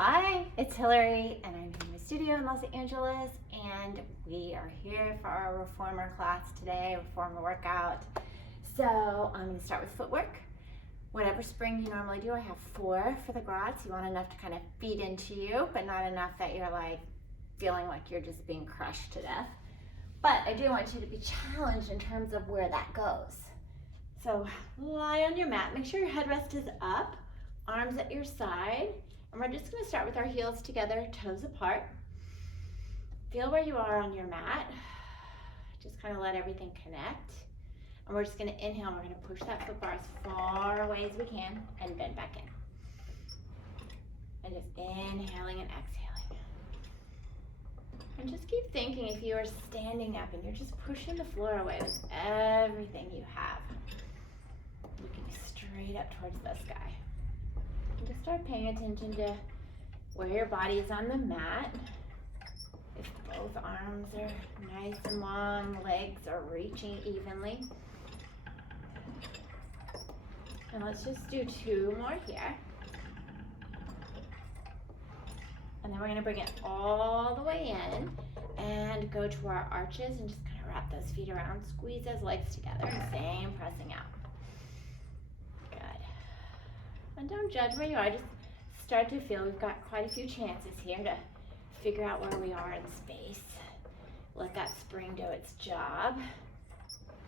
Hi, it's Hillary, and I'm in my studio in Los Angeles, and we are here for our reformer class today, reformer workout. So I'm going to start with footwork. Whatever spring you normally do, I have 4 for the grots. You want enough to kind of feed into you, but not enough that you're like feeling like you're just being crushed to death. But I do want you to be challenged in terms of where that goes. So lie on your mat, make sure your headrest is up, arms at your side. And we're just going to start with our heels together, toes apart. Feel where you are on your mat. Just kind of let everything connect. And we're just going to inhale. We're going to push that foot bar as far away as we can and bend back in. And just inhaling and exhaling. And just keep thinking if you are standing up and you're just pushing the floor away with everything you have. Looking straight up towards the sky. Just start paying attention to where your body is on the mat. If both arms are nice and long, legs are reaching evenly. And let's just do 2 more here. And then we're going to bring it all the way in and go to our arches and just kind of wrap those feet around. Squeeze those legs together and same pressing out. And don't judge where you are, just start to feel we've got quite a few chances here to figure out where we are in space. Let that spring do its job.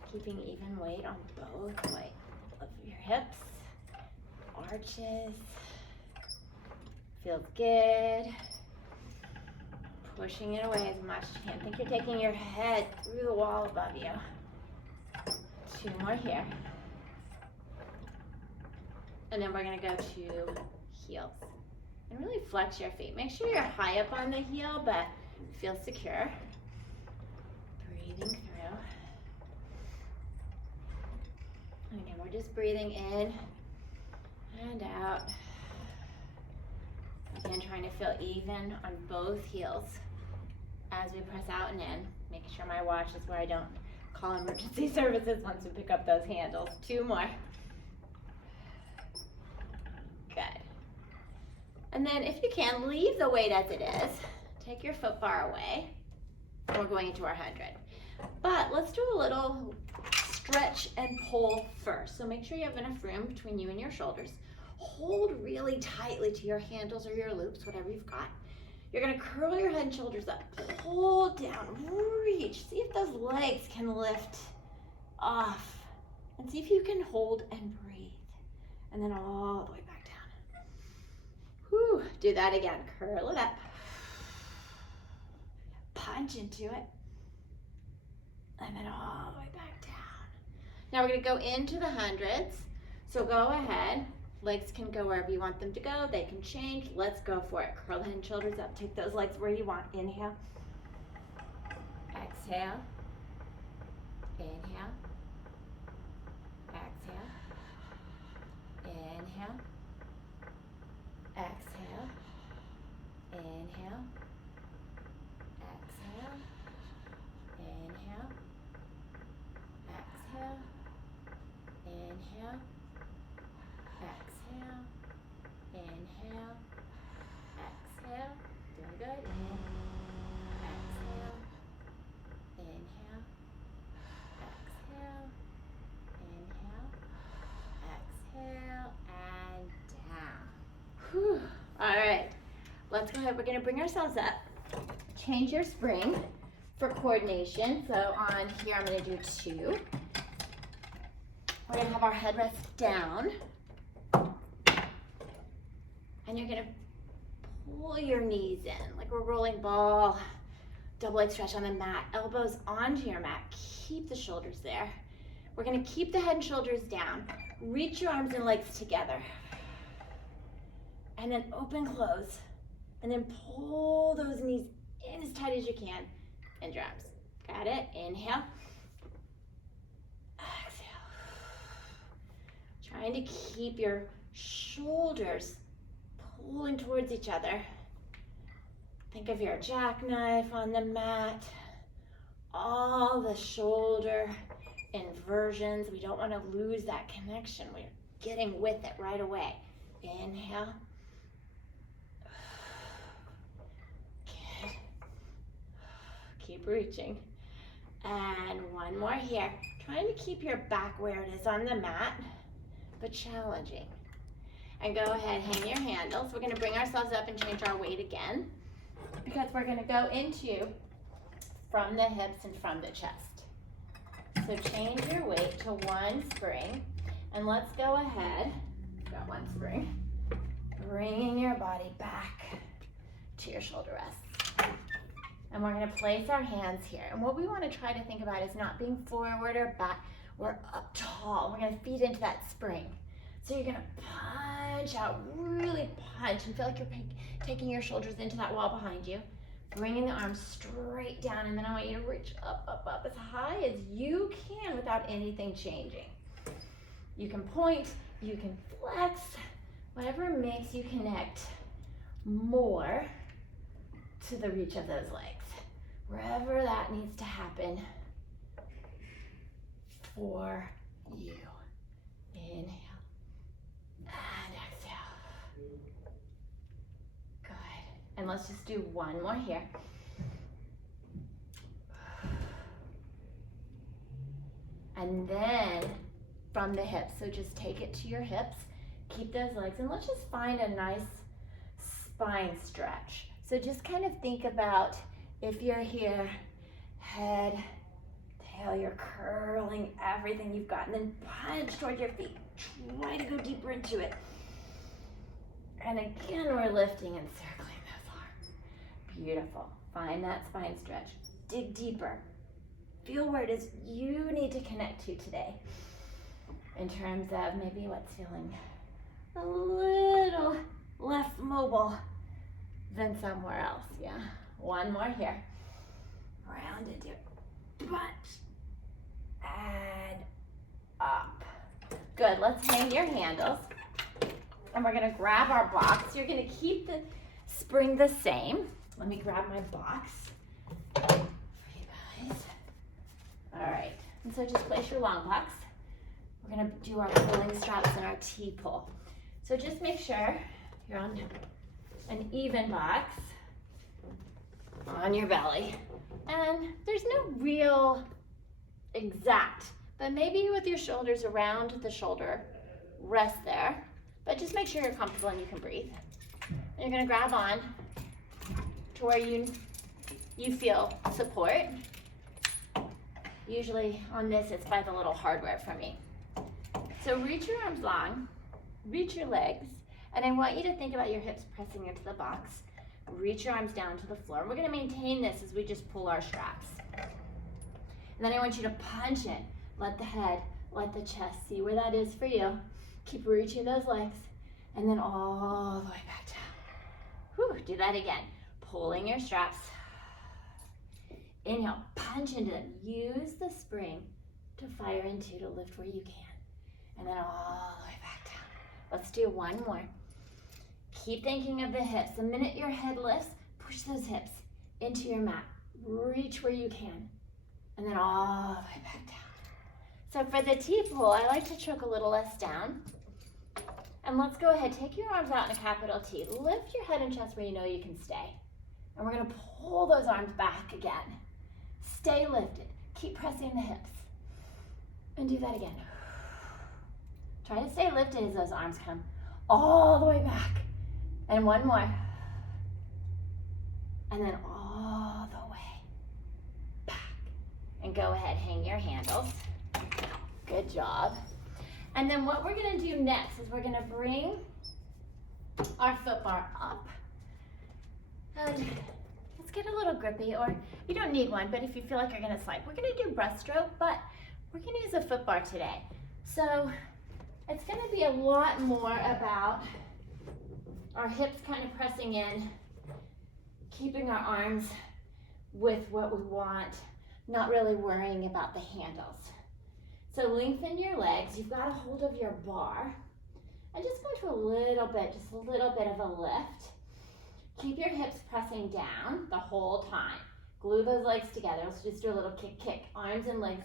Keeping even weight on both weight of your hips, arches. Feels good. Pushing it away as much as you can. Think you're taking your head through the wall above you. 2 more here. And then we're going to go to heels. And really flex your feet. Make sure you're high up on the heel, but feel secure. Breathing through. And again, we're just breathing in and out. Again, trying to feel even on both heels as we press out and in. Making sure my watch is where I don't call emergency services once we pick up those handles. 2 more. Good. And then if you can, leave the weight as it is. Take your foot bar away. We're going into our 100. But let's do a little stretch and pull first. So make sure you have enough room between you and your shoulders. Hold really tightly to your handles or your loops, whatever you've got. You're going to curl your head and shoulders up. Pull down, reach. See if those legs can lift off. And see if you can hold and breathe. And then all the way back down. Whew. Do that again. Curl it up. Punch into it. And then all the way back down. Now we're going to go into the hundreds. So go ahead. Legs can go wherever you want them to go. They can change. Let's go for it. Curl the head and shoulders up. Take those legs where you want. Inhale. Exhale. Inhale. Exhale. Inhale. Exhale. Inhale. Exhale. Inhale. Exhale. Inhale. Exhale. Inhale. Exhale. Doing good. Exhale. Inhale. Exhale. Inhale. Exhale. And down. Whew. All right. Let's go ahead. We're going to bring ourselves up. Change your spring for coordination. So on here, I'm going to do 2. We're going to have our headrest down. And you're going to pull your knees in like we're rolling ball. Double leg stretch on the mat. Elbows onto your mat. Keep the shoulders there. We're going to keep the head and shoulders down. Reach your arms and legs together. And then open, close. And then pull those knees in as tight as you can. And your arms. Got it? Inhale. Exhale. Trying to keep your shoulders pulling towards each other. Think of your jackknife on the mat. All the shoulder inversions. We don't want to lose that connection. We're getting with it right away. Inhale. keep reaching. And one more here. Trying to keep your back where it is on the mat, but challenging. And go ahead, hang your handles. We're gonna bring ourselves up and change our weight again, because we're gonna go into from the hips and from the chest. So change your weight to one spring, and let's go ahead, got one spring, bringing your body back to your shoulder rests. And we're gonna place our hands here. And what we wanna try to think about is not being forward or back, we're up tall. We're gonna feed into that spring. So you're gonna punch out, really punch, and feel like you're taking your shoulders into that wall behind you, bringing the arms straight down, and then I want you to reach up, up, up as high as you can without anything changing. You can point, you can flex, whatever makes you connect more to the reach of those legs, wherever that needs to happen for you. Inhale and exhale. Good. And let's just do one more here. And then from the hips, so just take it to your hips, keep those legs, and let's just find a nice spine stretch. So just kind of think about if you're here, head, tail, you're curling everything you've got, and then punch toward your feet. Try to go deeper into it. And again, we're lifting and circling those arms. Beautiful. Find that spine stretch. Dig deeper. Feel where it is you need to connect to today, in terms of maybe what's feeling a little less mobile than somewhere else. Yeah. One more here. Round into your butt and up. Good. Let's hang your handles, and we're gonna grab our box. You're gonna keep the spring the same. Let me grab my box for you guys. All right. And so just place your long box. We're gonna do our pulling straps and our T-pull. So just make sure you're on an even box on your belly. And there's no real exact, but maybe with your shoulders around the shoulder, rest there. But just make sure you're comfortable and you can breathe. And you're gonna grab on to where you feel support. Usually on this, it's by the little hardware for me. So reach your arms long, reach your legs, and I want you to think about your hips pressing into the box. Reach your arms down to the floor. We're gonna maintain this as we just pull our straps. And then I want you to punch it. Let the head, let the chest, see where that is for you. Keep reaching those legs, and then all the way back down. Whew, do that again. Pulling your straps. Inhale, punch into them. Use the spring to fire into, to lift where you can. And then all the way back down. Let's do one more. Keep thinking of the hips. The minute your head lifts, push those hips into your mat. Reach where you can. And then all the way back down. So for the T-pull, I like to choke a little less down. And let's go ahead, take your arms out in a capital T. Lift your head and chest where you know you can stay. And we're gonna pull those arms back again. Stay lifted. Keep pressing the hips. And do that again. Try to stay lifted as those arms come all the way back. And one more. And then all the way back. And go ahead, hang your handles. Good job. And then what we're gonna do next is we're gonna bring our foot bar up. And let's get a little grippy, or you don't need one, but if you feel like you're gonna slide, we're gonna do breaststroke, but we're gonna use a foot bar today. So it's gonna be a lot more about our hips kind of pressing in, keeping our arms with what we want, not really worrying about the handles. So lengthen your legs. You've got a hold of your bar. And just go to a little bit of a lift. Keep your hips pressing down the whole time. Glue those legs together. Let's just do a little kick, kick. Arms and legs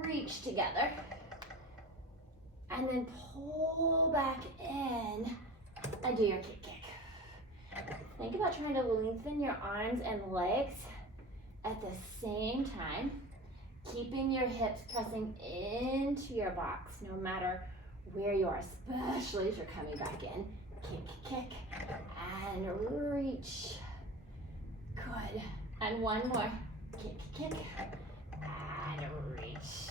reach together. And then pull back in and do your kick, kick. Think about trying to lengthen your arms and legs At the same time, keeping your hips pressing into your box, no matter where you are, especially as you're coming back in. Kick, and reach. Good. And one more. Kick, and reach.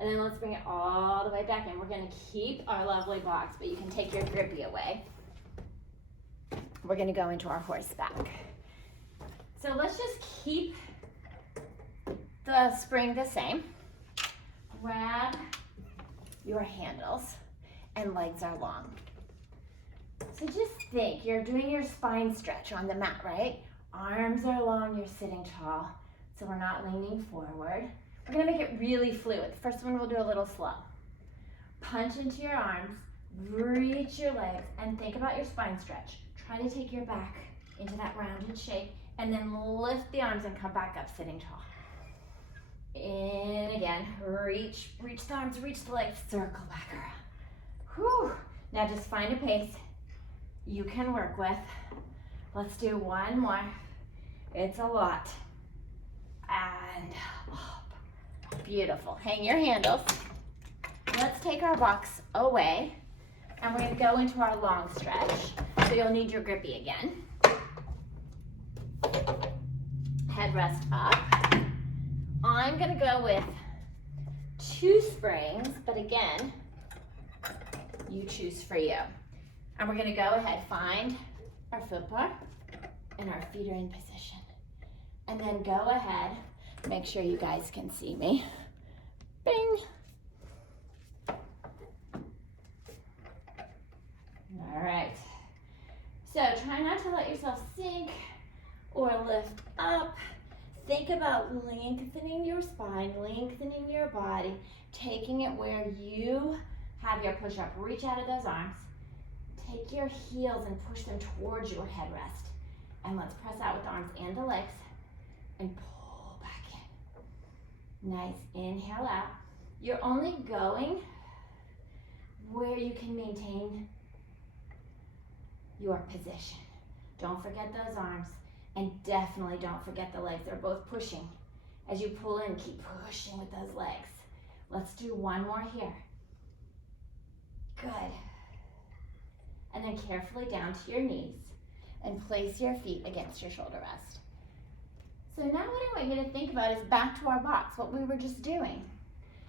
And then let's bring it all the way back in. We're gonna keep our lovely box, but you can take your grippy away. We're gonna go into our horseback. So let's just keep the spring the same. Grab your handles and legs are long. So just think, you're doing your spine stretch on the mat, right? Arms are long, you're sitting tall, so we're not leaning forward. We're gonna make it really fluid. The first one we'll do a little slow. Punch into your arms, reach your legs, and think about your spine stretch. Try to take your back into that rounded shape, and then lift the arms and come back up sitting tall. In again, reach the arms, reach the legs, circle back around. Whew. Now just find a pace you can work with. Let's do one more. It's a lot. And up. Beautiful. Hang your handles. Let's take our box away, and we're gonna go into our long stretch. So you'll need your grippy again. Head rest up. I'm gonna go with 2 springs, but again, you choose for you. And we're gonna go ahead, find our foot bar, and our feet are in position. And then go ahead, make sure you guys can see me. Bing. All right. So try not to let yourself sink or lift up. Think about lengthening your spine, lengthening your body, taking it where you have your push-up. Reach out of those arms. Take your heels and push them towards your headrest. And let's press out with the arms and the legs and pull back in. Nice. Inhale out. You're only going where you can maintain your position. Don't forget those arms. And definitely don't forget the legs. They're both pushing. As you pull in, keep pushing with those legs. Let's do one more here. Good. And then carefully down to your knees and place your feet against your shoulder rest. So now what I want you to think about is back to our box, what we were just doing.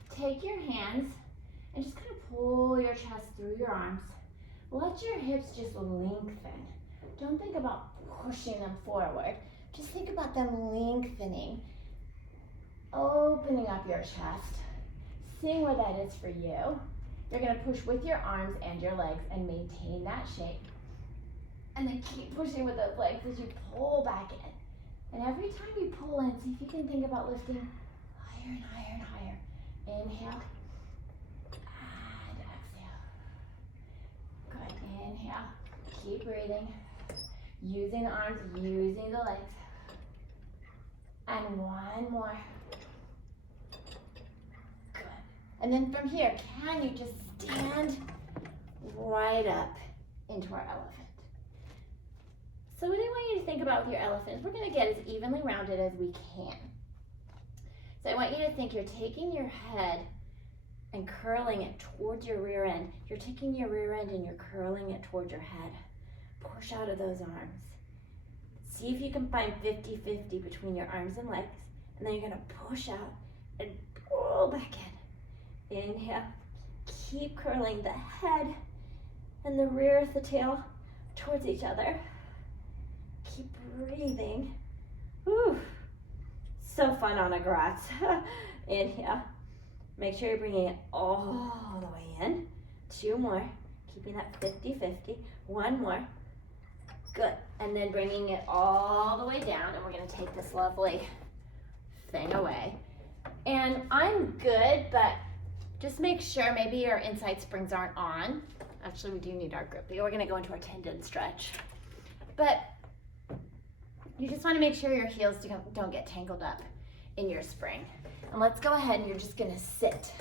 Take your hands and just kind of pull your chest through your arms. Let your hips just lengthen. Don't think about pushing them forward. Just think about them lengthening, opening up your chest. Seeing where that is for you. You're gonna push with your arms and your legs and maintain that shape. And then keep pushing with those legs as you pull back in. And every time you pull in, see if you can think about lifting higher and higher and higher. Inhale and exhale. Good, inhale, keep breathing. Using the arms, using the legs. And one more. Good. And then from here, can you just stand right up into our elephant? So what I want you to think about with your elephant, we're gonna get as evenly rounded as we can. So I want you to think you're taking your head and curling it towards your rear end. You're taking your rear end and you're curling it towards your head. Push out of those arms. See if you can find 50-50 between your arms and legs. And then you're gonna push out and pull back in. Inhale. Keep curling the head and the rear of the tail towards each other. Keep breathing. Whew. So fun on a grass. Inhale. Make sure you're bringing it all the way in. 2 more. Keeping that 50-50. 1 more. Good. And then bringing it all the way down, and we're going to take this lovely thing away. And I'm good, but just make sure maybe your inside springs aren't on. Actually, we do need our grip. We're going to go into our tendon stretch. But you just want to make sure your heels don't get tangled up in your spring. And let's go ahead and you're just going to sit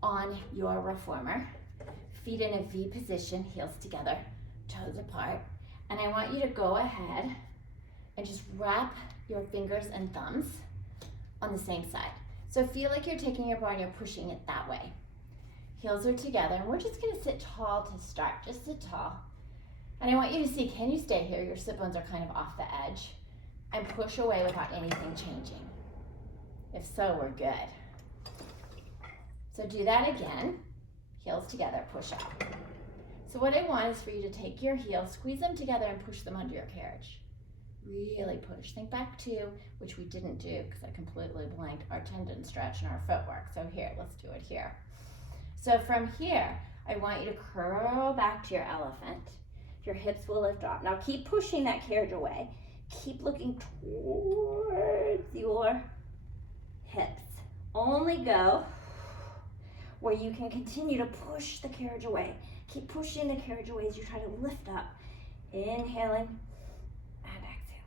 on your reformer. Feet in a V position, heels together, toes apart. And I want you to go ahead and just wrap your fingers and thumbs on the same side. So feel like you're taking your bar and you're pushing it that way. Heels are together, and we're just gonna sit tall to start. Just sit tall. And I want you to see, can you stay here? Your sit bones are kind of off the edge. And push away without anything changing. If so, we're good. So do that again. Heels together, push out. So what I want is for you to take your heels, squeeze them together and push them under your carriage. Really push. Think back to, which we didn't do because I completely blanked, our tendon stretch and our footwork. So here, let's do it here. So from here, I want you to curl back to your elephant. Your hips will lift off. Now keep pushing that carriage away. Keep looking towards your hips. Only go where you can continue to push the carriage away. Keep pushing the carriage away as you try to lift up. Inhaling and exhaling.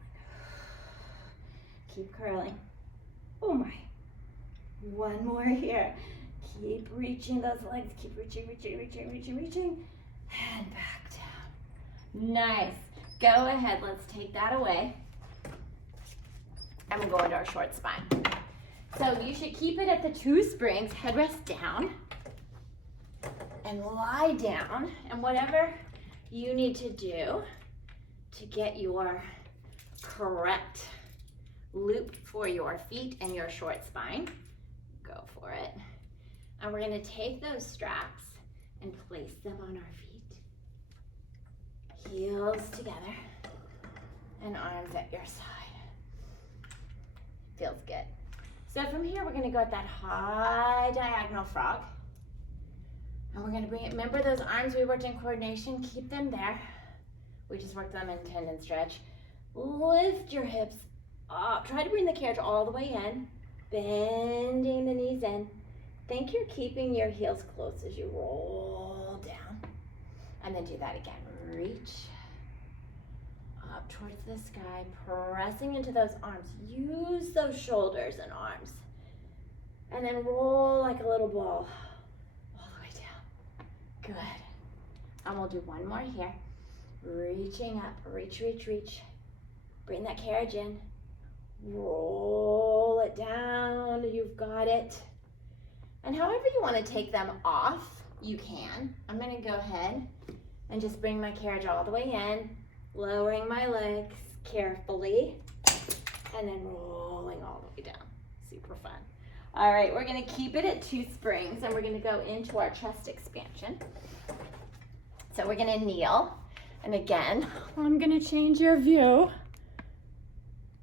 Keep curling. Oh my. One more here. Keep reaching those legs. Keep reaching, reaching, reaching, reaching, reaching. And back down. Nice. Go ahead, let's take that away. And we'll go into our short spine. So you should keep it at the 2 springs, headrest down, and lie down. And whatever you need to do to get your correct loop for your feet and your short spine, go for it. And we're gonna take those straps and place them on our feet. Heels together and arms at your side. Feels good. So from here, we're gonna go at that high diagonal frog. And we're gonna bring it, remember those arms we worked in coordination? Keep them there. We just worked them in tendon stretch. Lift your hips up. Try to bring the carriage all the way in, bending the knees in. Think you're keeping your heels close as you roll down. And then do that again. Reach up towards the sky, pressing into those arms. Use those shoulders and arms. And then roll like a little ball all the way down. Good. And we'll do one more here. Reaching up, reach, reach, reach. Bring that carriage in. Roll it down, you've got it. And however you want to take them off, you can. I'm gonna go ahead and just bring my carriage all the way in, lowering my legs carefully, and then rolling all the way down. Super fun. All right, we're gonna keep it at 2 springs, and we're gonna go into our chest expansion. So we're gonna kneel, and again, I'm gonna change your view.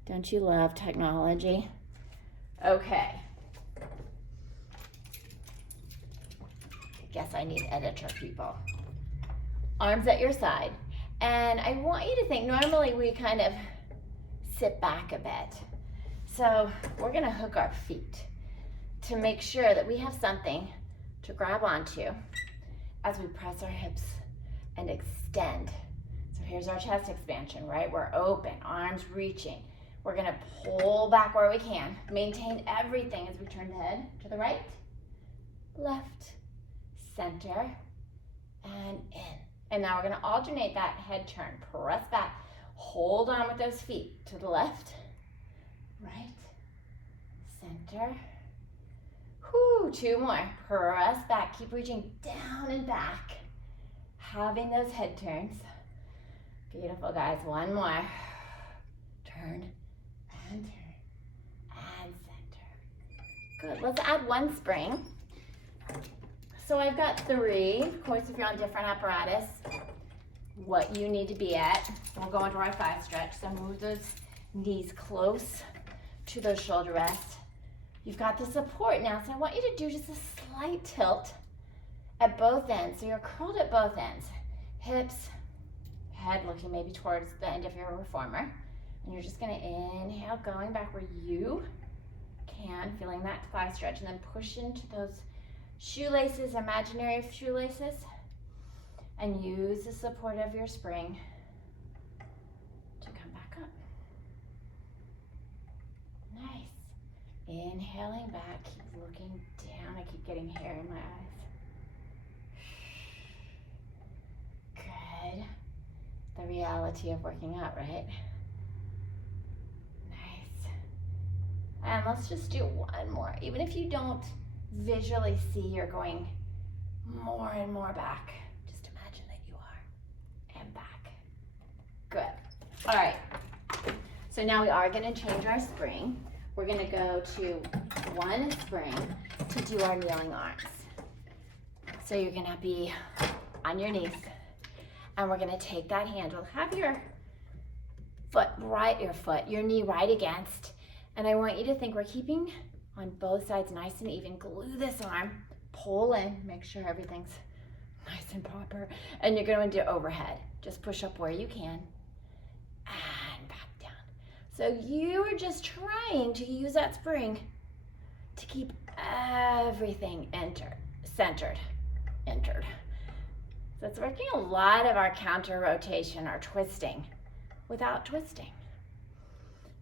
Don't you love technology? Okay. Guess I need editor people. Arms at your side. And I want you to think, normally we kind of sit back a bit. So we're gonna hook our feet to make sure that we have something to grab onto as we press our hips and extend. So here's our chest expansion, right? We're open, arms reaching. We're gonna pull back where we can. Maintain everything as we turn the head to the right, left, center, and in. And now we're gonna alternate that head turn. Press back, hold on with those feet to the left, right, center. Whew, 2 more. Press back, keep reaching down and back. Having those head turns. Beautiful, guys. 1 more. Turn and turn and center. Good, let's add 1 spring. So I've got 3. Of course, if you're on different apparatus, what you need to be at. We'll go into our 5 stretch. So move those knees close to those shoulder rests. You've got the support now, so I want you to do just a slight tilt at both ends. So you're curled at both ends. Hips, head looking maybe towards the end of your reformer. And you're just gonna inhale, going back where you can, feeling that thigh stretch, and then push into those shoelaces, imaginary shoelaces, and use the support of your spring to come back up. Nice. Inhaling back, keep looking down. I keep getting hair in my eyes. Good. The reality of working out, right? And let's just do one more. Even if you don't visually see you're going more and more back, just imagine that you are, and back. Good. All right. So now we are going to change our spring. We're going to go to one spring to do our kneeling arms. So you're going to be on your knees, and we're going to take that handle. Have your your knee right against, and I want you to think we're keeping on both sides nice and even. Glue this arm, pull in, make sure everything's nice and proper, and you're going to do overhead. Just push up where you can and back down. So you are just trying to use that spring to keep everything centered. So it's working a lot of our counter rotation, our twisting, without twisting.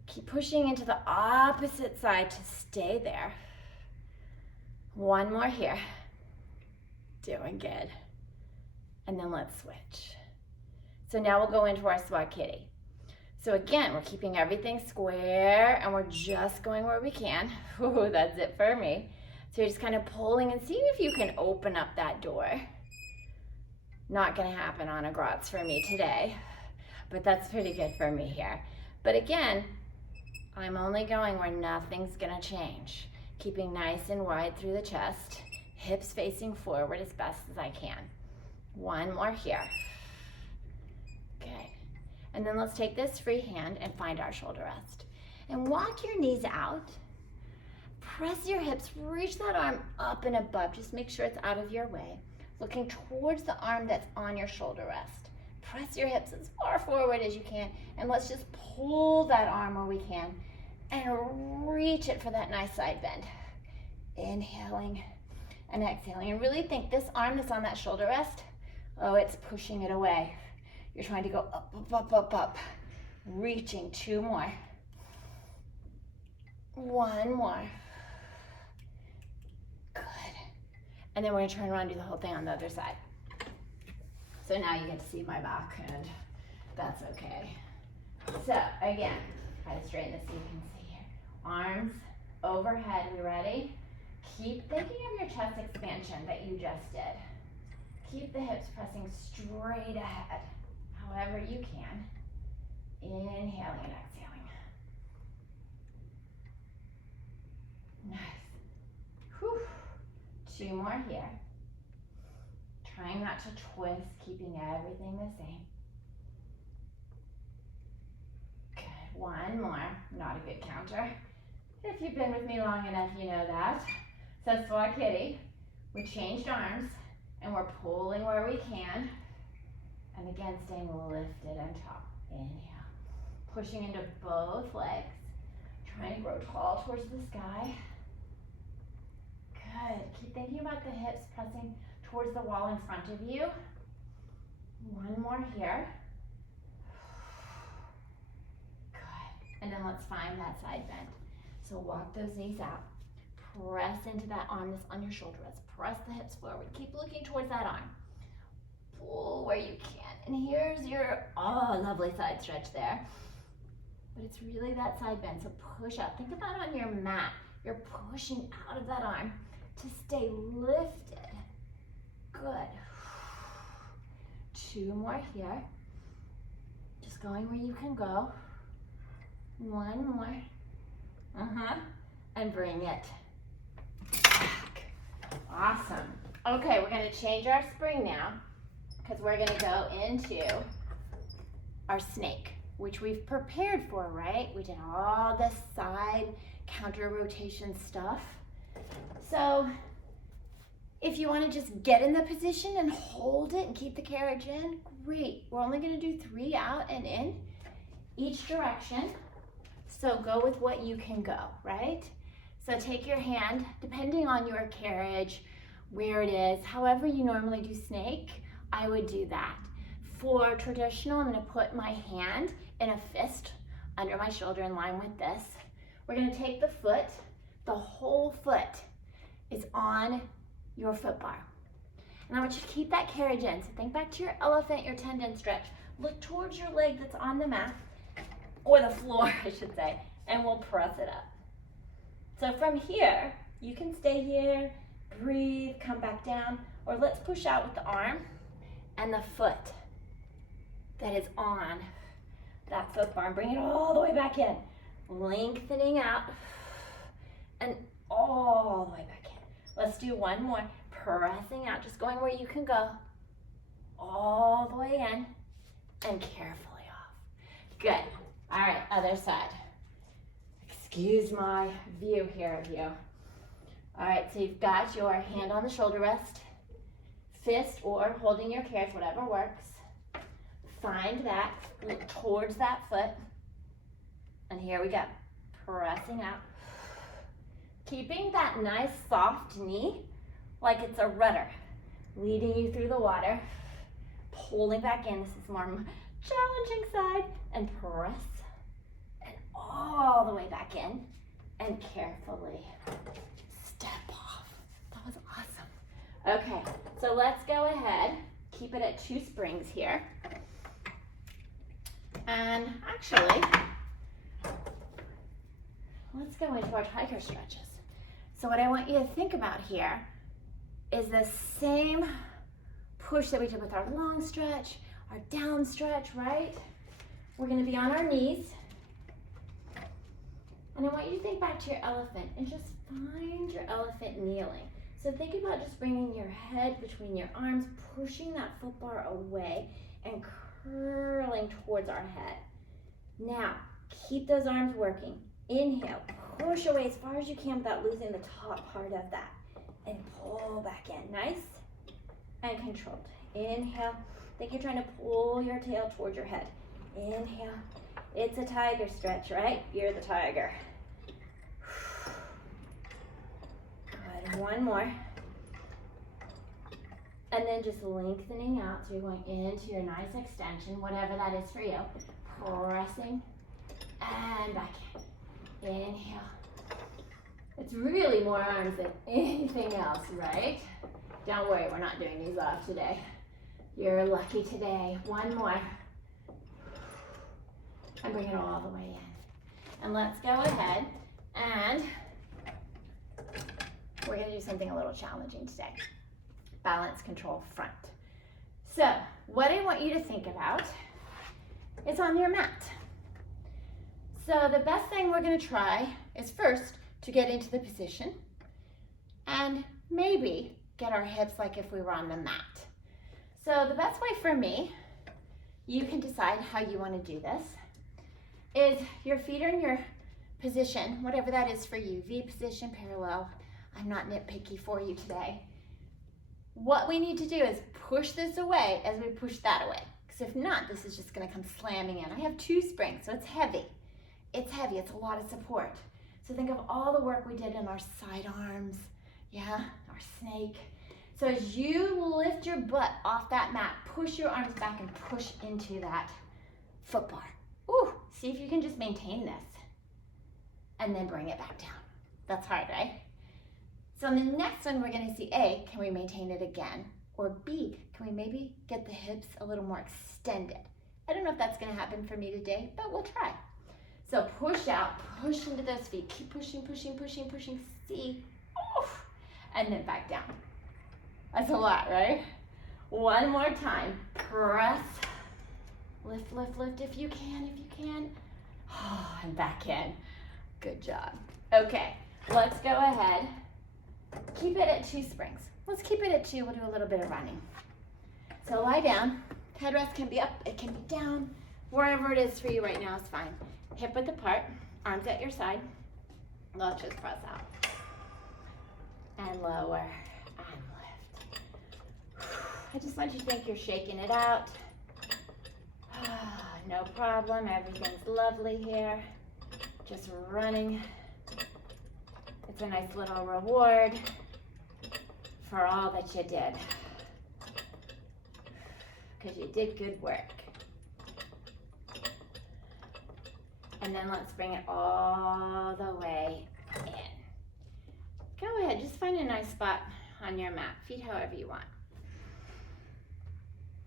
Keep pushing into the opposite side to stay there. One more here. Doing good. And then let's switch. So now we'll go into our squat kitty. So again, we're keeping everything square and we're just going where we can. Ooh, that's it for me. So you're just kind of pulling and seeing if you can open up that door. Not gonna happen on a Gratz for me today, but that's pretty good for me here. But again, I'm only going where nothing's gonna change. Keeping nice and wide through the chest, hips facing forward as best as I can. One more here. Good. And then let's take this free hand and find our shoulder rest. And walk your knees out. Press your hips, reach that arm up and above. Just make sure it's out of your way. Looking towards the arm that's on your shoulder rest. Press your hips as far forward as you can, and let's just pull that arm where we can and reach it for that nice side bend. Inhaling and exhaling, and really think this arm that's on that shoulder rest, oh, it's pushing it away. You're trying to go up, up, up, up, up. Reaching, two more. One more. Good. And then we're gonna turn around and do the whole thing on the other side. So now you get to see my back, and that's okay. So again, try to straighten this so you can see here. Arms overhead, we ready? Keep thinking of your chest expansion that you just did. Keep the hips pressing straight ahead, however you can. Inhaling and exhaling. Nice. Whew. Two more here. Trying not to twist, keeping everything the same. Good. One more. Not a good counter. If you've been with me long enough, you know that. So squat kitty. We changed arms and we're pulling where we can. And again, staying lifted on top. Inhale. Pushing into both legs. Trying to grow tall towards the sky. Good. Keep thinking about the hips pressing towards the wall in front of you. One more here. Good. And then let's find that side bend. So walk those knees out. Press into that arm that's on your shoulder. Let's press the hips forward. Keep looking towards that arm. Pull where you can. And here's your, lovely side stretch there. But it's really that side bend, so push up. Think about it on your mat. You're pushing out of that arm to stay lifted. Good. Two more here. Just going where you can go. One more. And bring it back. Awesome. Okay, we're going to change our spring now because we're going to go into our snake, which we've prepared for, right? We did all this side counter rotation stuff. So if you want to just get in the position and hold it and keep the carriage in, great. We're only going to do 3 out and in each direction. So go with what you can go, right? So take your hand, depending on your carriage, where it is, however you normally do snake, I would do that. For traditional, I'm going to put my hand in a fist under my shoulder in line with this. We're going to take the foot, the whole foot is on your foot bar. And I want you to keep that carriage in. So think back to your elephant, your tendon stretch. Look towards your leg that's on the mat, or the floor, I should say, and we'll press it up. So from here, you can stay here, breathe, come back down, or let's push out with the arm and the foot that is on that foot bar. Bring it all the way back in, lengthening out and all the way back in. Let's do one more, pressing out, just going where you can go, all the way in and carefully off. Good. All right, other side. Excuse my view here of you. All right, so you've got your hand on the shoulder rest, fist or holding your calves, whatever works. Find that, look towards that foot. And here we go, pressing out. Keeping that nice soft knee like it's a rudder, leading you through the water, pulling back in. This is more challenging side, and press, and all the way back in, and carefully step off. That was awesome. Okay, so let's go ahead, keep it at 2 springs here. And actually, let's go into our tiger stretches. So what I want you to think about here is the same push that we did with our long stretch, our down stretch, right? We're gonna be on our knees. And I want you to think back to your elephant and just find your elephant kneeling. So think about just bringing your head between your arms, pushing that foot bar away and curling towards our head. Now, keep those arms working. Inhale, push away as far as you can without losing the top part of that. And pull back in, nice and controlled. Inhale, think you're trying to pull your tail towards your head. Inhale, it's a tiger stretch, right? You're the tiger. Good, one more. And then just lengthening out, so you're going into your nice extension, whatever that is for you. Pressing and back in. Inhale. It's really more arms than anything else, right? Don't worry, we're not doing these off today. You're lucky today. One more. And bring it all the way in. And let's go ahead and we're gonna do something a little challenging today. Balance, control, front. So what I want you to think about is on your mat. So the best thing we're gonna try is first to get into the position and maybe get our hips like if we were on the mat. So the best way for me, you can decide how you wanna do this, is your feet are in your position, whatever that is for you, V position, parallel. I'm not nitpicky for you today. What we need to do is push this away as we push that away. Because if not, this is just gonna come slamming in. I have 2 springs, so it's heavy. It's heavy, it's a lot of support. So think of all the work we did in our side arms, yeah, our snake. So as you lift your butt off that mat, push your arms back and push into that foot bar. Ooh, see if you can just maintain this. And then bring it back down. That's hard, right? So in the next one, we're gonna see A, can we maintain it again? Or B, can we maybe get the hips a little more extended? I don't know if that's gonna happen for me today, but we'll try. So push out, push into those feet. Keep pushing, pushing, pushing, pushing. See, oof, and then back down. That's a lot, right? One more time. Press, lift, lift, lift if you can, Oh, and back in. Good job. Okay, let's go ahead. Keep it at 2 springs. Let's keep it at 2. We'll do a little bit of running. So lie down. Headrest can be up, it can be down. Wherever it is for you right now is fine. Hip width apart, arms at your side. Let's just press out. And lower and lift. I just want you to think you're shaking it out. No problem, everything's lovely here. Just running. It's a nice little reward for all that you did. Because you did good work. And then let's bring it all the way in. Go ahead, just find a nice spot on your mat, feet however you want.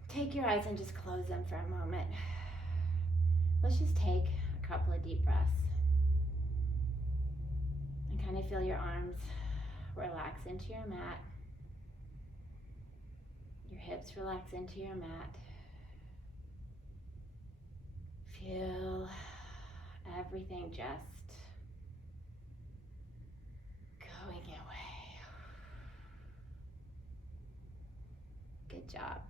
Take your eyes and just close them for a moment. Let's just take a couple of deep breaths. And kind of feel your arms relax into your mat. Your hips relax into your mat. Feel everything just going away. Good job.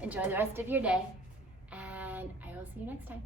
Enjoy the rest of your day, and I will see you next time.